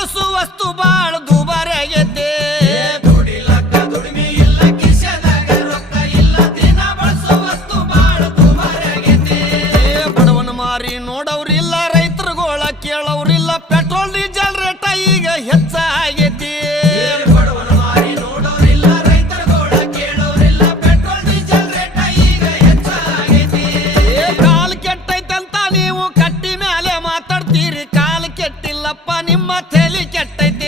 ಬಳಸುವ ವಸ್ತು ಬಾಳ ದುಬಾರಿಯಾಗೈತಿ ದುಡಿಲಕ್ಕ ದುಡಿಮೆ ಇಲ್ಲ ಕಿಶೆದಾಗ ರೊಕ್ಕ ಇಲ್ಲ ದಿನ ಬಳಸುವ ವಸ್ತು ಬಾಳ ದುಬಾರಿಯಾಗೈತಿ ಬಡವನ ಮಾರಿ ನೋಡವ್ರಿಲ್ಲ ರೈತರುಗಳ ಕೇಳವ್ರಿಲ್ಲ ಪೆಟ್ರೋಲ್ ಡೀಸೆಲ್ ರೇಟ ಈಗ ಹೆಚ್ಚಾಗೈತಿ ಬಡವನ ಮಾರಿ ನೋಡೋರಿಲ್ಲ ರೈತರುಗಳ ಕೇಳೋರಿಲ್ಲ ಪೆಟ್ರೋಲ್ ಡೀಸೆಲ್ ರೇಟ ಈಗ ಹೆಚ್ಚಾಗೈತಿ ಕಾಲ್ ಕೆಟ್ಟೈತಂತ ನೀವು ಕಟ್ಟಿ ಮೇಲೆ ಮಾತಾಡ್ತೀರಿ ಕಾಲ್ ಕೆಟ್ಟಿಲ್ಲಪ್ಪ ನಿಮ್ಮ ತಲೆ ಕೆಟ್ಟೈತಿ